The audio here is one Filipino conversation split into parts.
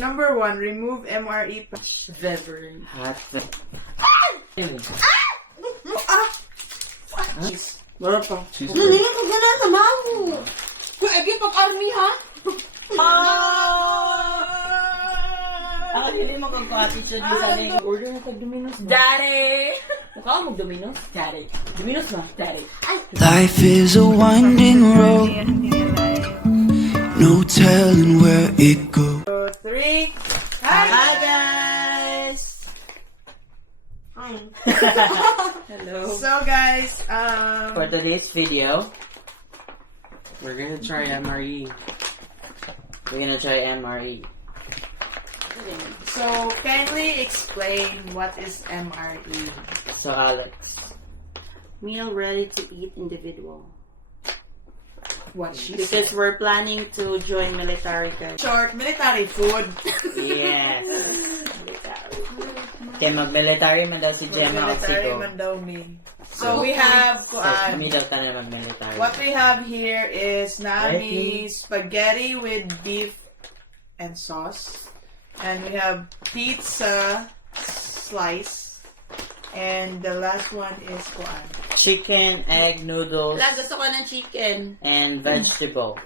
Number 1, remove MRE. Veverin. Hot Wala pa. Nalingin ka na sa mamu. Kung agit pag-army, ha? Ako hindi mo kung attitude yung saling. Order na tag-Dominos ba? Daddy! Mukha mo mag-Dominos? Daddy. Dominos ba? Daddy. Life is a winding road, no telling where it goes. 3. Hi guys! Hi. Hello. So guys, For today's video, We're gonna try MRE. we're gonna try MRE. so kindly explain what is MRE. So Alex, Meal ready to eat individual. What she because we're planning to join military guys. Short, military food. Yes. Kaya mag-military man daw si Gemma Military Oxico. man daw me. So we have So, kami daw tayo mag-military. what we have here is Ready? nami spaghetti with beef and sauce. And we have pizza slice. And the last one is kuan. Chicken, egg, noodles, Wala, gusto ko ng chicken. and vegetable.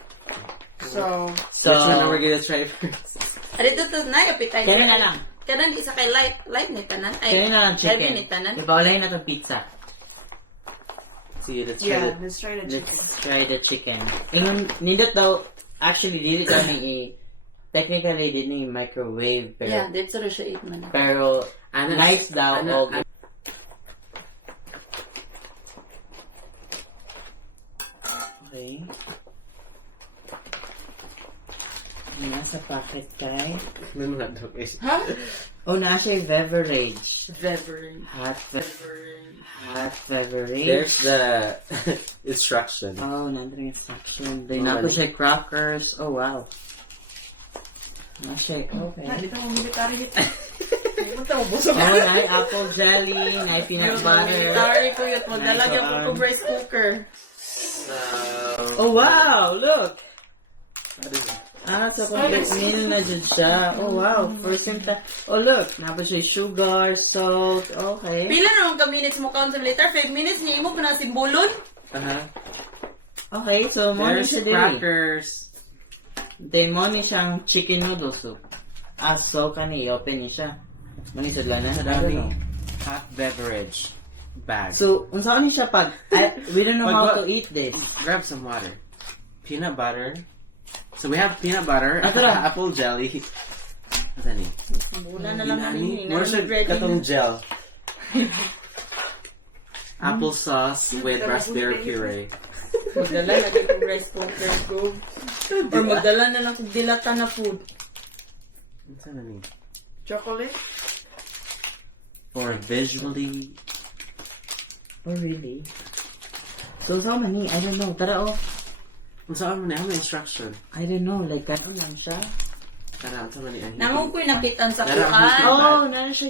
So, So, Which one are we gonna try first? Dito to na, appetizer. kaya na lang. Kanan isa kay light. Light ni tanan. Kaya na lang heavy chicken. ni tanan. Ipaulay na itong pizza. See, let's try yeah, the let's try the chicken. Let's try the chicken. Ingon, nindot daw, actually, dili kami technically, dili microwave, pero, Yeah, dito rin siya 8 man. pero, Ano- nice daw, ano- og, okay. Nasa packet kay. No, not okay. Huh? Oh, nasa yung beverage. Veverin. Hot beverage. There's the instruction. Oh, nandun yung instruction. Then, Oh, ako ano? siya crackers. Oh, wow. Nasa, okay. Hindi ka mo military hit. Punta mo, busog Oh, nai apple jelly, nai peanut butter. Sorry ko yun. Magdala Nice yung one. rice cooker. Oh, wow! Look! What is it? Ah, so complete meal na dyan siya. Oh, wow. First time ta. Oh, look. Napa siya sugar, salt. Okay. Pila naman ka minutes mo count sa later? 5 minutes niya imo pa na simbolon? Okay, so mo ni There's siya dili. crackers. Then mo ni siyang chicken noodle soup. Ah, so kani, open ni siya. Mani sa lanan. Dami. Hot beverage bag. So, unsa ni siya pag, we don't know how to eat this. Grab some water. Peanut butter. So we have peanut butter, Ato lang. apple jelly. Ano ni? Simbolan na lang Ginani? ni. More siya katong gel. Apple sauce with raspberry puree. Magdala na yung rice cooker ko. Or magdala na lang kung dilata na food. Ano ni? chocolate. For visually. Oh, really? So, how many? I don't know. Tara, oh. Kung saan mo na, may instruction. I don't know. Like, ano lang siya? Tara, saan mo na yan? Namang ko'y nakitan sa Dara, kuan. Oh, na siya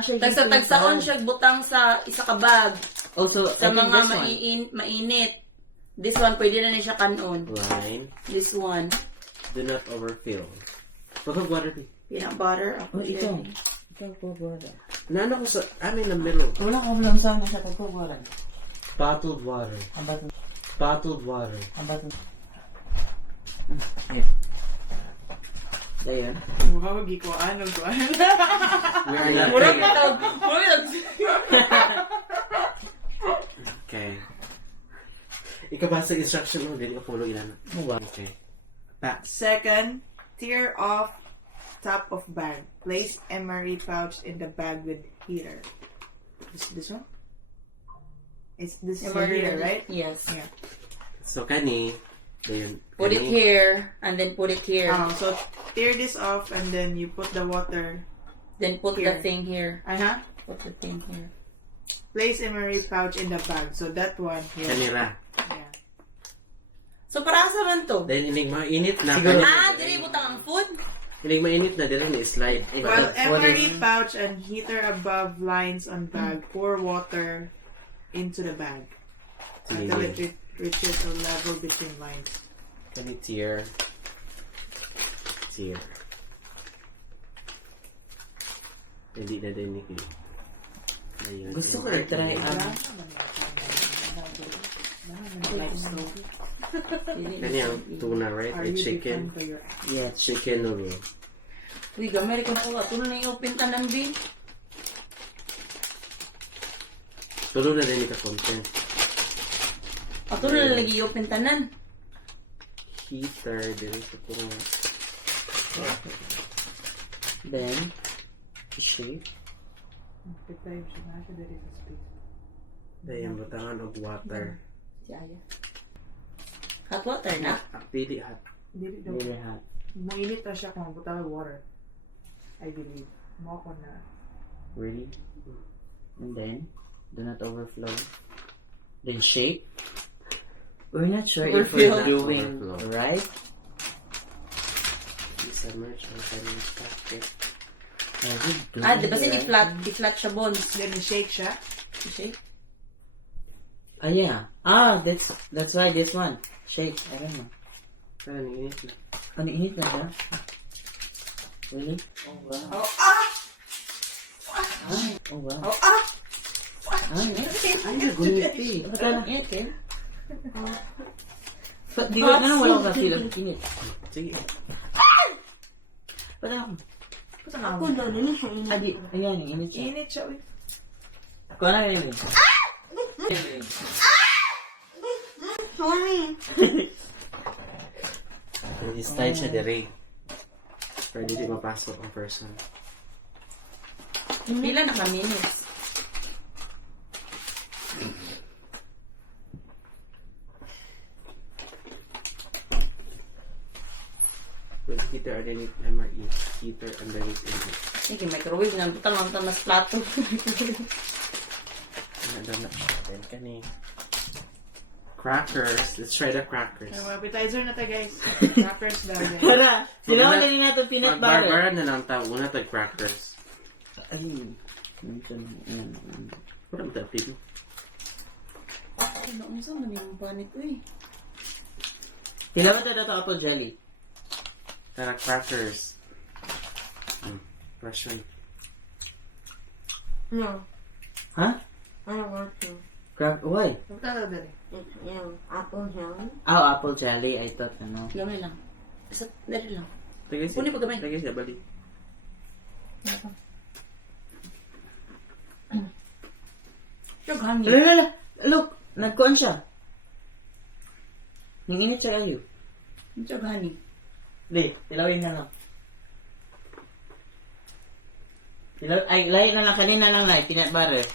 siya. Tagsa-tagsaon siya butang sa isa ka bag. Also, Sa I think mga this one. mainit. This one, pwede na siya kanon. Line. This one. Do not overfill. Pagkag water. Peanut butter. Oh, Apple ito. jelly. Ito, pagwara. Naano ko sa, I'm in the middle. Wala ko alam saan na siya pagwara. Bottled water. Abat. Bottled water. Yeah. Dayon. Wow, gikuan o kuan. We are not Murag ready. na daw. Murag. Okay. Ikabasa instruction mo, dili ka follow inana. Oh, wow. Okay. Back. Second, tear off top of bag. Place MRE pouch in the bag with heater. This one? This is the heater, right? Yes. Yeah. So, kani, then, Put it here, and then put it here. So tear this off and then you put the water. Then put Here. the thing here. Uh-huh. Put the thing here. Place MRE pouch in the bag. So that one here. kanira. Yeah. So, para sa man to? Then, inig mainit na. Siguro- Ah, dili butang ang food? Inig mainit na, dili ni slide. Well, What MRE pouch and heater above lines on bag. Pour water into the bag until it reaches a level between lines. Kani tier. Tier. Hindi na din ni ayun. Gusto ko i-try ang Kanyang tuna, right? Are With you chicken. different for your yes. Chicken noodle. Uy, gamay ko na ko. Tulo na yung open tanan, B. Tulo na din ka content. Tulo na lagi yung open tanan. Heater, din sa tuna. Then, shape. Deprive siya na siya dali sa space. Dayan, butangan og water. Si Aya. Hot water na? Dili hot. Dili daw. Really hot. Mainit na siya kung butang water. I believe. Mo ko na. Really? And then, do not overflow. Then shake. We're not sure if we're Overflow. doing Overflow. right. Submerge ang kanyang packet. Are we doing Ah, di ba right? i-flat siya, Bones? Then shake siya. Shake? Ah, yeah. Ah, that's why this one. Shake. I don't know. Ano, init na. Ano, init na siya? Really? Oh, wow. Oh, ah! Oh, wow. Oh, ah! Ay, naguniti. Ba't na? Init kayo? Ba't di ba na wala ka feel of init? Sige. Ba't ako? Ako na. Adi, ayan, init siya. Init siya. Uy. Kuha na rin yun. I-style siya dire. Pero hindi mapasok ang person. Pila na ka-minutes? With heater underneath MRE. Heater underneath MRE. Sige, microwave na. Butang lang mas plato. Ano na siya. Then kani. Crackers. Let's try the crackers. May appetizer na tayo, guys. Crackers daw. guys. Tara, sila na rin natin peanut butter. Mag-barbara na lang tayo. Una tayo crackers. Ayun. Wala mo tayo pili. Ano, saan man yung panit ko eh? Sila ba ito apple jelly? Tara, crackers. Russian. No, Ha? I don't want to. Why? Punta daw dali. It's apple jelly. Oh, apple jelly. I thought, ano. Gamay lang. Basta, dali lang. Tagay siya. Puni pa gamay. Tagay siya, bali. Siyog hangin. Lala, look, nagkuhan siya. Nanginit siya kayo. Siyog hangin. Di, tilawin na lang. Ay, lahi na lang, kanina lang lahi, peanut butter.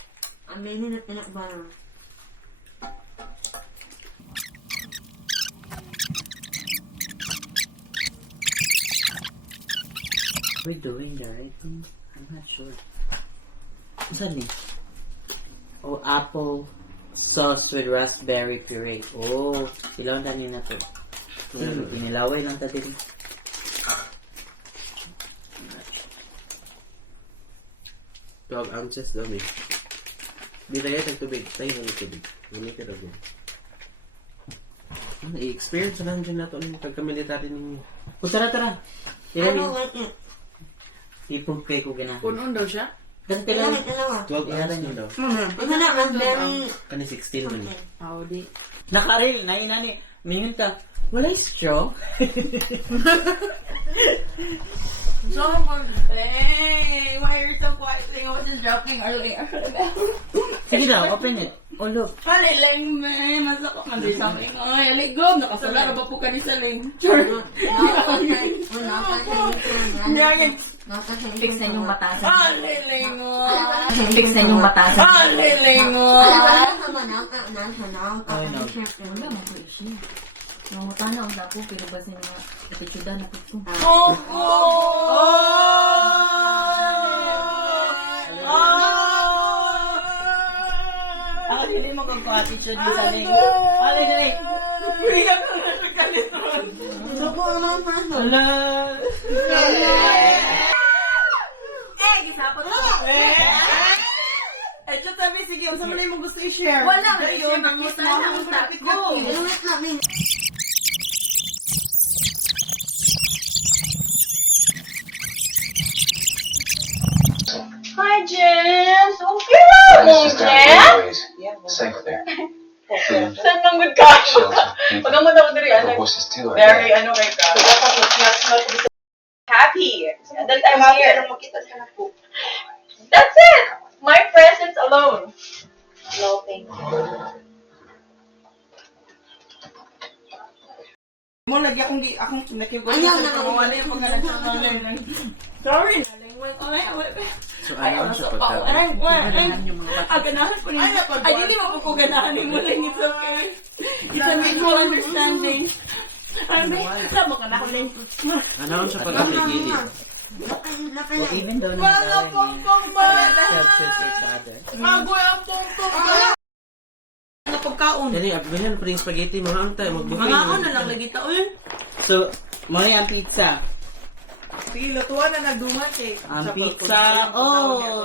I'm making it peanut butter. We're doing the right thing? I'm not sure. Saan ni? Oh, apple sauce with raspberry puree. Oh, silaw na niya na to. Inilaway lang ta din. 12 ounces daw eh. Di tayo tagtubig. Tayo ng tubig. Hindi ka daw. I-experience na lang din nato ng pagka-military ninyo. O, tara. I don't like it. Ipong kay ko gina. Punon daw siya? Dan I pila. like it a lot. 12 ounces na daw. It's not raspberry. Kani 16 man. Okay. Oo, di. Nakaril, nani. Mingon ta. Wala yung straw. So, hey, why are you so quiet? I was just joking earlier. Sige daw, open it. Oh, look. Haliling, me. Masako man din sa amin. Ay, aligom. Nakasalara ba po ka ni Saling? Sure. Fixin yung batasan. Haliling mo. Fixin yung batasan. Haliling mo. Nangutana ang dako, pero ba sa mga attitude na ito? Ako hindi mo kung attitude ni Saling. Alay. Ala. Gisapot ko. Eh, sabi, sige, unsa man mo gusto i-share? Wala na yun. Nakita na ang utak ko. Jen! So cute mo, Jen! Safe there. Saan nang good ka? Pagkamot ako diri, ano, Horses too. very, ano, kay ka. Happy that I'm here. That's it! My presence alone. No, thank you. Mo lagi akong nakikita Ayaw sa na ako. wala yung pagkakaroon. Sorry, nalingwal ko na. So, ano siya pagka... Ganahan po niya. Ay, hindi mo po ganahan mo lang ito. It's a mutual understanding. Ano ka na ako lang. Ano siya pagka-pigilid? Well, even though Wala pong ba? still choose each other. Magoy ang pong ba? Ano pagkaon? Dali, abigyan pa rin spaghetti. Mga ang tayo, mag-buffet. Mga na lang lagi taon. So, muna ang pizza. Sige, lutuan na nagduman eh. Ang pizza, oh,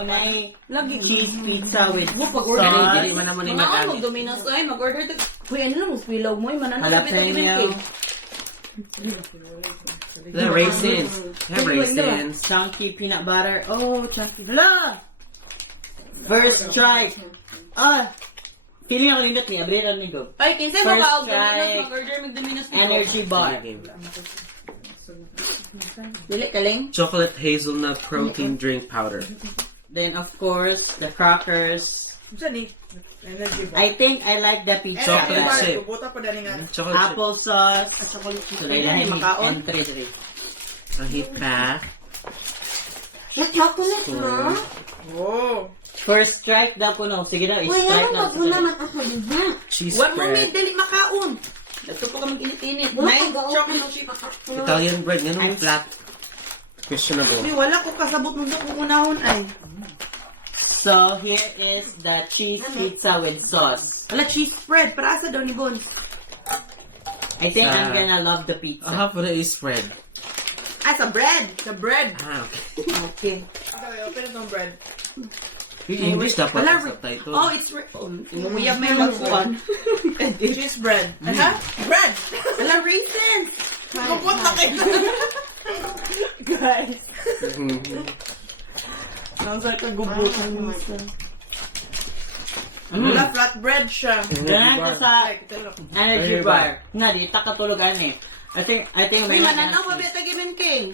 lagi cheese pizza with Dali, sauce, man naman yung Mga mag-ani. mag-dominas ay mag-order. Uy, ano lang, pilaw mo. Mananapit ang jalapeno, The raisins. Have raisins. chunky peanut butter. Oh, chunky. Hala! First strike. Feeling ako lindot ni Abrera ni Go. Ay, kinsa mo First ka og try. mag-order mag-dominas. Energy bar. Dili kaling. Chocolate hazelnut protein drink powder. Then, of course, the crackers. Saan eh? Energy bar. I think I like the pizza. Chocolate Bar, chip. bubuta pa dali nga. Chocolate chip. Applesauce. So, Pwede lahat na makaon. entry diri. Ang heat pa. Chocolate na? Oh. First strike daw ko no. Sige daw, Uy, strike ano daw. mag-una man ako, di ba? Cheese What mo may spread. dili makaon? Dito po kami init-init. Wala May ko chocolate chip. Italian bread. Ganun flat. Questionable. Uy, wala ko kasabot nung kung unahon ay. So, here is the cheese pizza with sauce. Wala cheese spread. Para asa daw ni Bon. I think I'm Ah. gonna love the pizza. Half of it is spread. Ah, sa bread. The bread. Ah, okay. Okay. Okay, open itong bread. Yung English dapat Wala, ang subtitle. Oh, it's umuyak may magkuhan. Cheese bread. Aha? Bread! Wala raisins. Kupot na kayo. Guys. Mhm. Nang sa kagubutan minsan. Wala flatbread siya. Ganyan ka sa Ay, ito lang. energy bar. Nga, di takatulugan eh. I think May may mananaw mabita given king.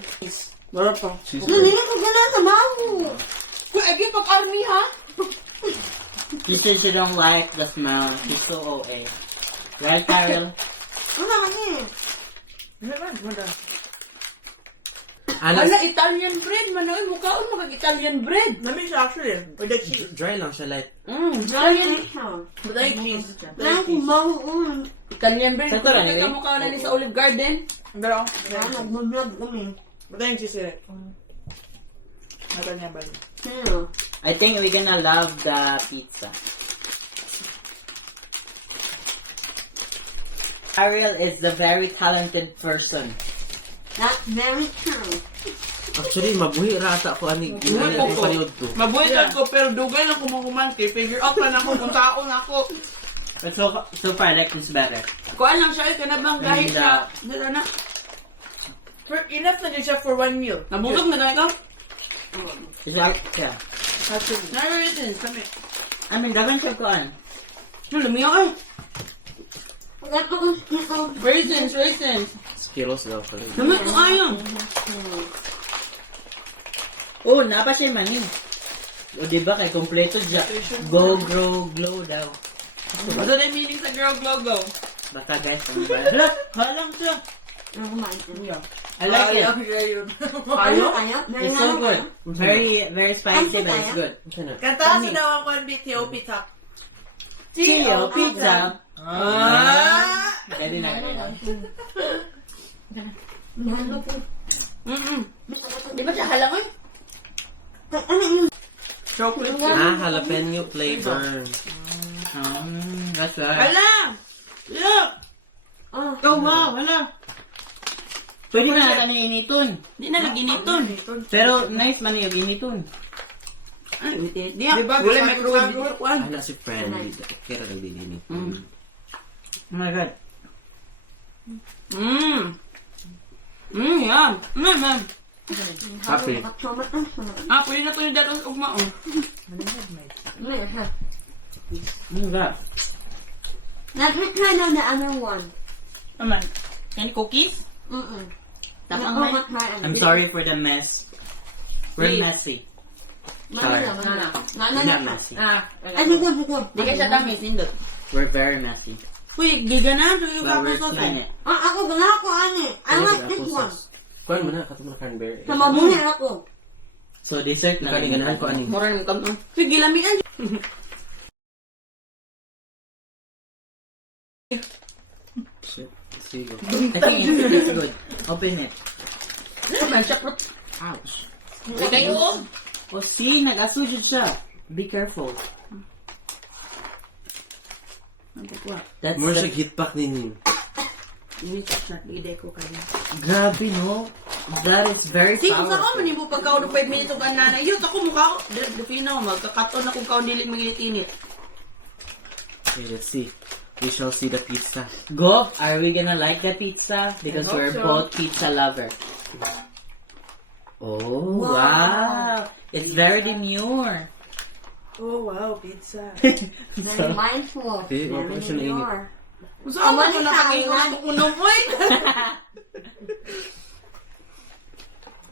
Wala pa. Hindi ko gana sa maho. Kung agi pag-army ha? She said she don't like the smell. She's so OA. Right, Carol? Ano man eh? Ano ba? Wala. Alas, Wala Italian bread. Manoy, mukhaon mag-Italian bread. Nami siya actually. With the cheese. dry lang siya light. Italian. With the cheese. Nang kumaho. Italian bread. Sa ito lang, Kung kamukha na ni sa Olive Garden. Pero, Nag-vlog kami. with the cheese eh. Nata niya ba? Sino? I think we're gonna love the pizza. Ariel is the very talented person. That's very true. Actually, mabuhi ra ata ako ani ang paniod to. Mabuhay ko pero dugay na kumukuman kay figure out pa na ako kung taon ako. But so far, I like this better. Kuan lang siya, kanabang kahit And, siya. Dala na. Enough na din siya for one meal. Nabulog na ka? It's like, yeah. Actually. Naritin, kami. I mean, dagan siya kuan. Lumiyak ay. Wala ko kung Raisins, raisins. Skittles daw pala. Lumiyak ko ayaw. Oh, napa siya mani. O, diba, kay kompleto siya. Go, grow, glow daw. Ano na yung meaning sa girl logo? Baka guys, ano ba? Hala, halang siya. I like it. Ayaw? Ayaw? It's so good. Very, very spicy, but it's good. Kantahan sa daw ako ang BTO pizza. Tio, pizza. Ah! Ready na, ready na. Di ba siya halang ay? Chocolate. Jalapeno flavor. That's right. Hala! Look! Oh, wow, hala. Pwede na natin yung initon. Di na nag-initon. Pero nice man yung initon. Ay, di Diba, wala gusto microwave ko dito kuan. Ana si friend, kaya nagdidinit. Oh my god. Yum. Yum. Happy. Ah, pwede na to yung daros ugma, oh. Nga. Nag-try now the other one. Aman. Can cookies? I'm I'm sorry for the mess. We're messy. Not We're not messy. Di ka siya dami, sindot. We're very messy. Uy, giga na. Ito yung But we're kapos clean it. Ako gana ko ani. I like this one. Kuan mo na, katong na cranberry. Sa mabuhi ako. So dessert na lang. Kaningan ko ani. Mura naman kami. Sige, lamian. Shit. Sige. I think it's good. Open it. Naman siya, pro. Ouch. Kayo, oh. Oh, see, nag-asujud siya. Be careful. That's More the... siya hit pack din yun. Ini siya, iday ko kayo. Grabe, no? That is very Sige, sa powerful. ko, manibo pagkaon ng 5 minutes o ganana. Yun, ako mukha ko. Depino, magkakaton na kung kaon dilig magilit-init. Okay, let's see. We shall see the pizza. Go, are we gonna like the pizza? Because I hope we're so. both pizza lovers. Oh, wow. It's very demure. Oh, wow, pizza. Very mindful. Okay, wag ko siya nainit. Saan mo ko nakakaingat ko kunom, oy?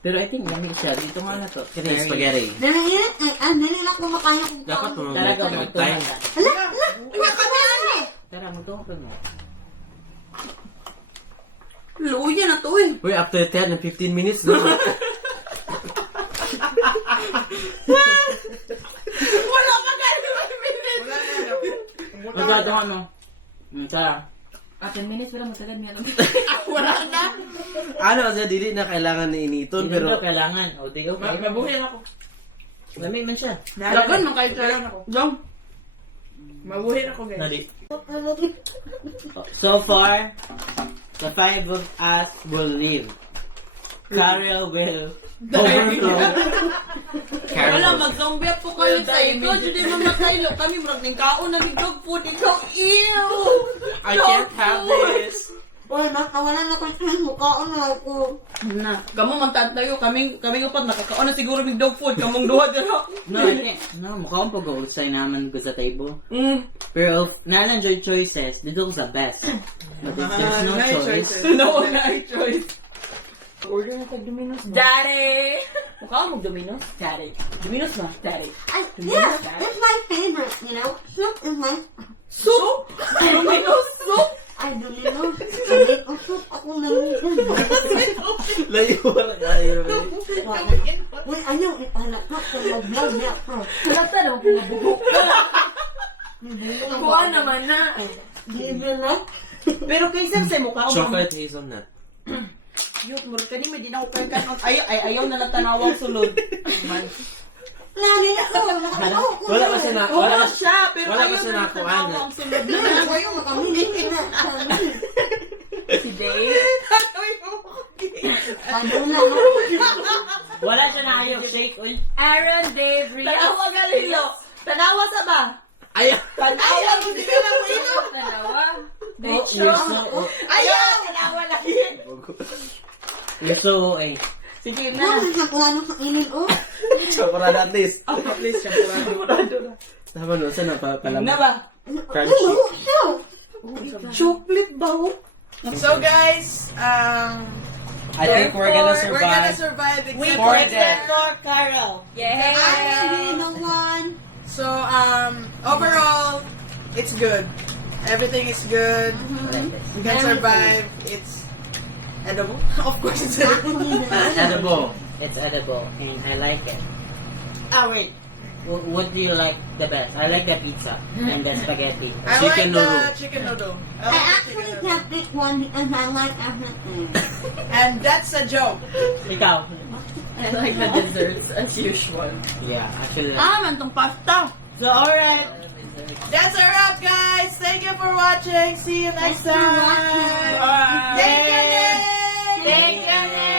Pero I think lamig siya. Dito nga na to. Kaya yung spaghetti. Dali lang kumakain ako. Dapat Talaga mag-time. magtungan ka. Iba kami, ano? Tara, magtungan mo. Luya na to, eh. Uy, after 10 and 15 minutes, no? Wala pa kayo, 5 minutes. Magkado ano? Tara. 10 minutes wala matagad niya. Wala na. Ano, kasi dili na kailangan na initon, Hindi pero... daw kailangan. O, di okay. Mabuhin ako. Lamig man siya. Lagan, man kayo tayo. Jong. Mabuhin ako, guys. Nadi. So far, the 5 of us will leave. Carol will overflow. Wala, mag-zombie po kayo sa ikaw. Hindi mamatay. Lo, kami marag ng kaon na bigog po. Ikaw, ew! I can't have this. Uy, makawalan ako sa mukhaan na ako. Na, kamu mantad tayo. Kaming upat nakakaon na siguro big dog food. Kamong duha dira. No, I think, no, mukha akong pag-uusay naman ko sa table. Mm. Pero if na-enjoy choices, dito ko sa best. But if there's no Nice choice, choices. No, na choice. Order na Domino's ba? Daddy! Mukha mo Domino's? Daddy. Domino's ba? Daddy. Yeah, it's my favorite, you know. Soup is my... Soup? Domino's soup? I don't know. Ay, ang soup ako namitan. Layo wala kayo. Uy, ayaw, ipahanap ko sa mag-vlog niya ako. Halata naman kung mabubuk. Kuha naman na. Libre na. Pero kaysa sa mukha ko. Chocolate hazelnut. Yut, murag ka ni, may di na ko kayo kanon. Ayaw na natanawang sulod. Lali na ko. Wala kasi na... Oo Wala siya, pero wala ayaw kasi na nakuha natanawang sulod. Ayaw, makamilit na. Si Dave. Ayaw na. wala siya na ayaw. Shake, uy. Aaron, Dave, Tanawa galilo. Tanawa sa ba? Ayaw! Tanawa mo di ka na mo ino. Dalawa. Oh, you're so, Ayaw! Tanawa lagi. you're so, eh. Sige Ano na. sa kulano sa init, oh? Chocolate at least. At least, champurado. Tama no, saan na pa pala? Na ba? Crunchy. Chocolate ba? So, guys, I think we're gonna we're gonna survive. survive Wait, except For wait, that. for Carol. I no one. So, overall, it's good. Everything is good. We can survive. It's edible. Of course, it's edible. Edible. It's edible, and I like it. Ah, wait. What do you like the best? I like the pizza and the spaghetti. I Chicken like noodle. the chicken noodle. I I like the actually chicken noodle. can't pick one because I like everything. And that's a joke. Ikaw? I like the desserts as usual. Yeah, actually. Ah, man tong pasta. So, alright. That's a wrap, guys. Thank you for watching. See you next Thanks for time. watching. Thank you, Nick. Thank you, Nick.